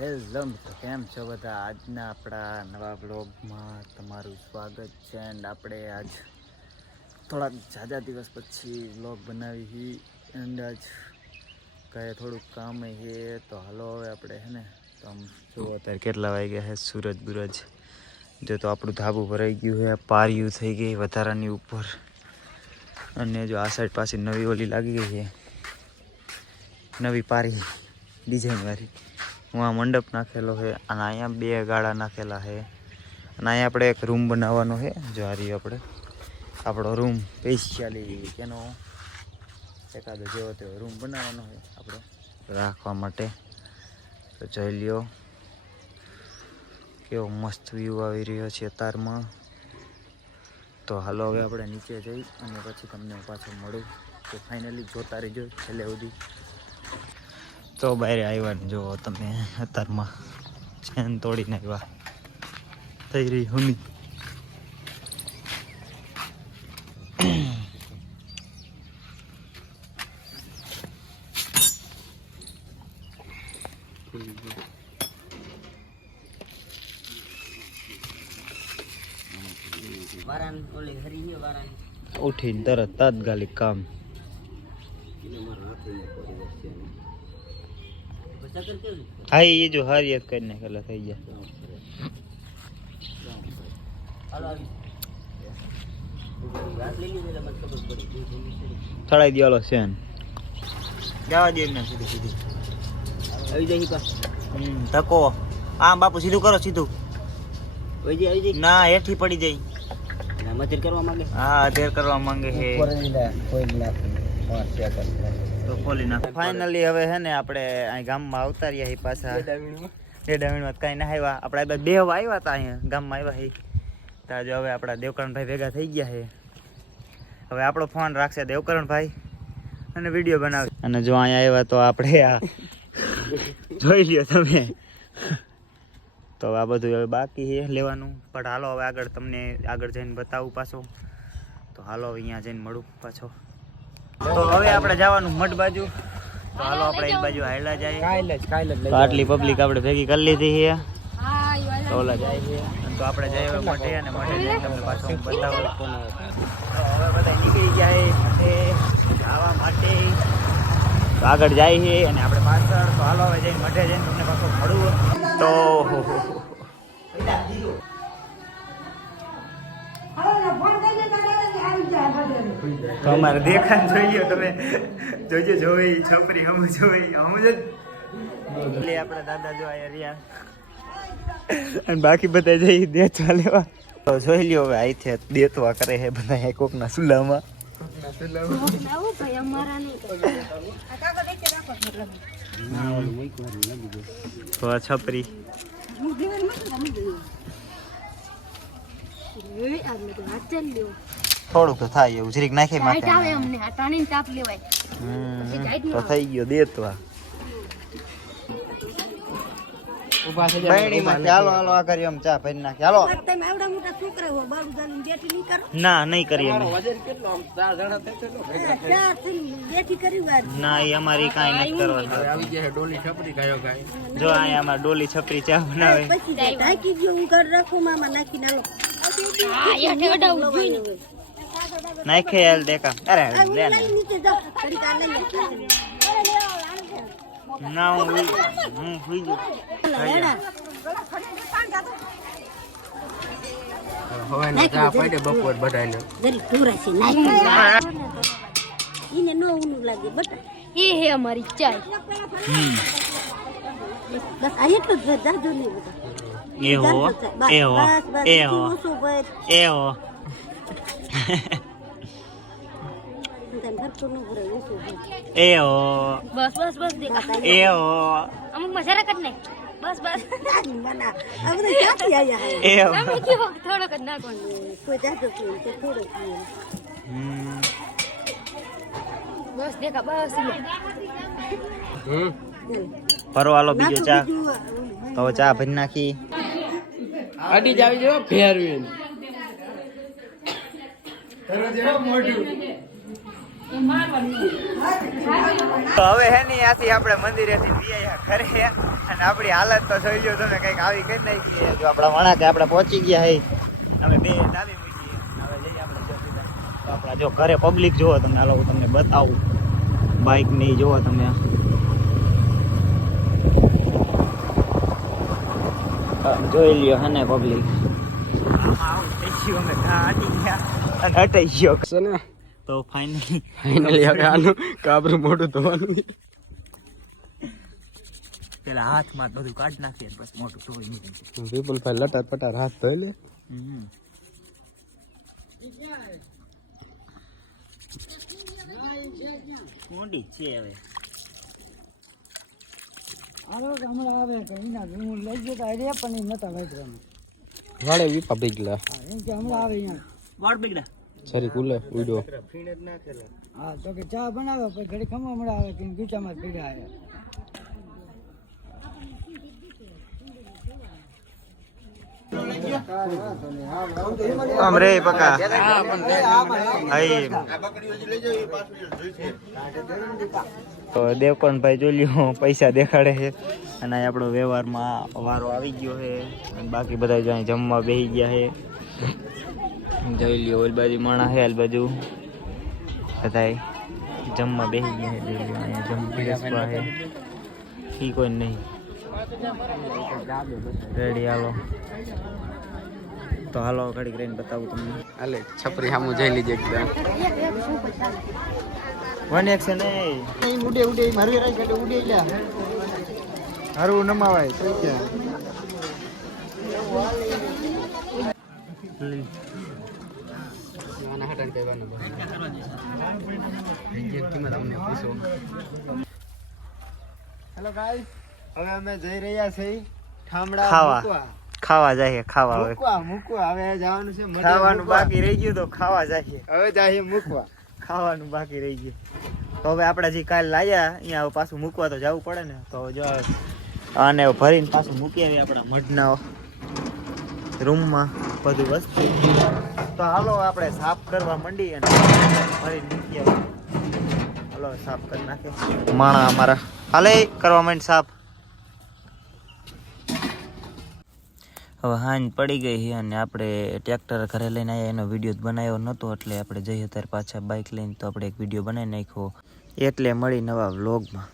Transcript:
Hello મિત્રો, કેમ છો બધા? આજના આપણા નવા બ્લોગમાં તમારું સ્વાગત છે એન્ડ આપણે આજ થોડાક ઝાઝા દિવસ પછી બ્લોગ બનાવી હી એન્ડ આજ ઘરે થોડુંક કામ છે તો હાલો હવે આપણે હે ને, તો આમ જુઓ અત્યારે કેટલા વાગ્યા છે સૂરજ બુરજ. જો તો આપણું ધાબું ભરાઈ ગયું છે પારિયું થઈ ગઈ વધારાની ઉપર. અને જો આ સાઈડ પાસે નવી ઓલી લાગી ગઈ છે નવી પારી ડિઝાઇન વાળી. હું આ મંડપ નાખેલો છે અને અહીંયા બે ગાળા નાખેલા છે. અને અહીંયા આપણે એક રૂમ બનાવવાનો છે. જો આ આપણે. આપણો રૂમ સ્પેશિયલી કેનો એકાદો જેવો તેવો રૂમ બનાવવાનો છે આપણો રાખવા માટે. તો જોઈ લ્યો. કેવો મસ્ત વ્યૂ આવી રહ્યો છે અતારમાં તો હાલો હવે આપણે નીચે જઈ અને પછી તમને પાછો મળું. તો ફાઇનલી જોતા રહીજો છેલ્લે સુધી. તો બહાર આવ્યા ને જુઓ તમે. અત્યારમાં ચેન તોડીને આવ્યા થઈ રહી હમી. ઉઠીને તરત તાત્કાલિક કામ. હા એ જો હારી એક કરીને ખેલા થઈ ગયા. થળાઈ દેવાલો છે જવા દે સીધી સીધી. આવી જાય પા હમ તકો આમ બાપુ સીધું કરો સીધું. આવી જાય આવી જાય? ના હેઠી પડી જાય. ના મજૂર કરવા માંગે. હા અધેર કરવા માંગે છે. કોઈ તો ખોલી નાખ. ફાઇનલી હવે હે ને આપણે અહીં ગામમાં આવતા રહ્યા હી પાછા. ડેડાવીણમાં કાંઈ ના આવ્યા. આપણે બે બે હવા આવ્યા હતા અહીંયા ગામમાં આવ્યા હી તો હવે આપણા દેવકરણભાઈ ભેગા થઈ ગયા છે. હવે આપણો ફોન રાખશે દેવકરણભાઈ અને વીડિયો બનાવશે. અને જો અહીંયા આવ્યા તો આપણે આ જોઈ લ્યો તમે. તો આ બધું હવે બાકી છે લેવાનું. પણ હાલો હવે આગળ તમને આગળ જઈને બતાવું પાછો. તો હાલો હવે અહીંયા જઈને મળું પાછો. તો હવે આપણે જવાનું મઢ બાજુ. તો હાલો આપણે એક બાજુ હાયલા જાય. આટલી પબ્લિક આપણે ભેગી કરી લીધી છે. તો ઓલા જાય છે. તો આપણે જઈએ મઠે અને મઠે જઈને તમને પાછો બતાવું. તો હવે બધા નીકળી જાય જવા માટે. તો આગળ જાય છે અને આપણે પાછળ. તો હાલો હવે જઈને મઠે જઈને તમને પાછું મળવું તો તો અમારે દેખાન જોઈ લ્યો તમે જોજો, જોવે ઈ છોકરી, હમ જોવે હમ જ એટલે આપણા દાદા જો આયા રહ્યા. અને બાકી બધા જઈ દેચવા લેવા. તો જોઈ લ્યો હવે અહીંથી દેતવા કરે હે બધા કોકના સુલામાં. તો આ છપરી. થોડુંક તો થાય એવું જરીક નાખી માથે હમ, તો થઈ ગયો દેતવા ઊભા થઈ બહેણીમાં ચાલો હાલો આ કરી ચા ભરી નાખી હાલો. તમે આવડા મોટા છોકરા હો બારું ગાલી બેઠી નહીં કરો. ના નહીં કરીએ અમે. વજન કેટલો આમ ચાર જણા થઈ કેટલો ચાર થઈને બેઠી કરી વાર ના એ અમારી કાઈ નથી કરવાનું. આવી જાય ડોલી છપરી ગાયો ગાય. જો અહીંયા અમાર ડોલી છપરી ચા બનાવે. પછી ઢાંકી દો હું ઘર રાખું મામા નાખી નાલો યાર લે खेल देखा अरे ले ना હું હુઈ ગયો. હવે ને ચા પડે બપોર બધાને. જરી પૂરા છે નાખી ઈને નો ઊનું લાગે બટા. એ હે અમારી ચાય. હમ. બસ આ એટલું જ જાજો નહીં બધા. એવો એવો એવો એવો. તને ભરતું ન ભરાય ઓછું ભર એવો બસ બસ બસ દેખા એવો અમુકમાં જરા કર ને બસ બસ દાદી મના આ બધા ક્યાંથી આયા હે એવો તમે કેવો થોડોક જ નાખવાનું કોઈ જાજો પીએ તો થોડો પીએ હમ બસ દેખા બસ લે હમ પરો આલો બીજો ચા બીજું તો હવે ચા ભરી નાખી આડી જ આવી જાવ ફેરવીને તો હવે હે ને આથી આપણે મંદિરેથી વિયા ઘરે અને આપણી હાલત તો જોઈ લો તમે કંઈક આવી કરી નાખી જો આપણા વણાકે આપણે પહોંચી ગયા હે અમે બે ચાલી મૂકીએ. હવે જઈએ આપણે જો. તો આપણા જો ઘરે પબ્લિક જોવો તમને હાલો હું તમને બતાવું. બાઇકની જોવો તમે. જોઈ લ્યો હે ને પબ્લિક અમે હટી ગયા. અને હટાઈ ગયો. છે ને તો ફાઇનલી ફાઇનલી હવે આનું કાબરું મોઢું ધોવાનું. પેલા હાથમાં બધું કાઢ નાખીએ પછી મોઢું ધોઈ નીકળી વિપુલભાઈ લટાર પટાર હાથ ધોઈ લે. કોંડી છે હવે. વાળે વિપા ભીગલા. વાળ બેગડા સરી કુલે ઉડો હા તો કે ચા બનાવે પછી ઘડી ખમવા મળે આવે કે ગીચામાં જ આવે આમ રે પકા. તો દેવકોનભાઈ જોઈ લ્યો પૈસા દેખાડે છે. અને આપણો વ્યવહારમાં વારો આવી ગયો છે. બાકી બધા જમવા બેસી ગયા છે. જોઈ લ્યો ઓલ બાજુ માણા હે આલ બાજુ બધાય જમવા બેસી ગયા છે જોઈ લ્યો અહીંયા જમ બેસવા છે. ઈ કોઈ નહીં. રેડી આવો તો હાલો ઘડીક રહીને બતાવું તમને. હાલે છપરી સામું જઈ લીધી એકદમ વન એક્શન એ. ઉડે ઉડે મારી રાઈ કાઢે ઉડે લ્યા. હારું નમાવાય તો કે હેલો ગાઈસ હવે અમે જઈ રહ્યા છીએ ઠામડા ખાવા. ખાવા જાય ખાવા હવે. મૂકવા મૂકવા. હવે જવાનું છે ખાવાનું બાકી રહી ગયું તો ખાવા જાય હવે જાય મૂકવા. ખાવાનું બાકી રહી ગયું. તો હવે આપણે જે કાલ લાયા અહીંયા પાછું મૂકવા તો જવું પડે ને. તો જો આને ભરીને પાછું મૂકી આવીએ આપણા મઢના રૂમમાં બધું વસ્તુ. તો હાલો આપણે સાફ કરવા માંડી અને ફરી નીકળીએ. હાલો, સાફ કરી નાખે માણા અમારા. હાલે, કરવા માંડ સાફ. હવે હાંજ પડી ગઈ છે અને આપણે ટ્રેક્ટર ઘરે લઈને આવ્યા એનો વીડિયો બનાવ્યો નહોતો એટલે આપણે જઈએ ત્યારે પાછા બાઇક લઈને, તો આપણે એક વીડિયો બનાવી નાખ્યો. એટલે મળી નવા વ્લોગમાં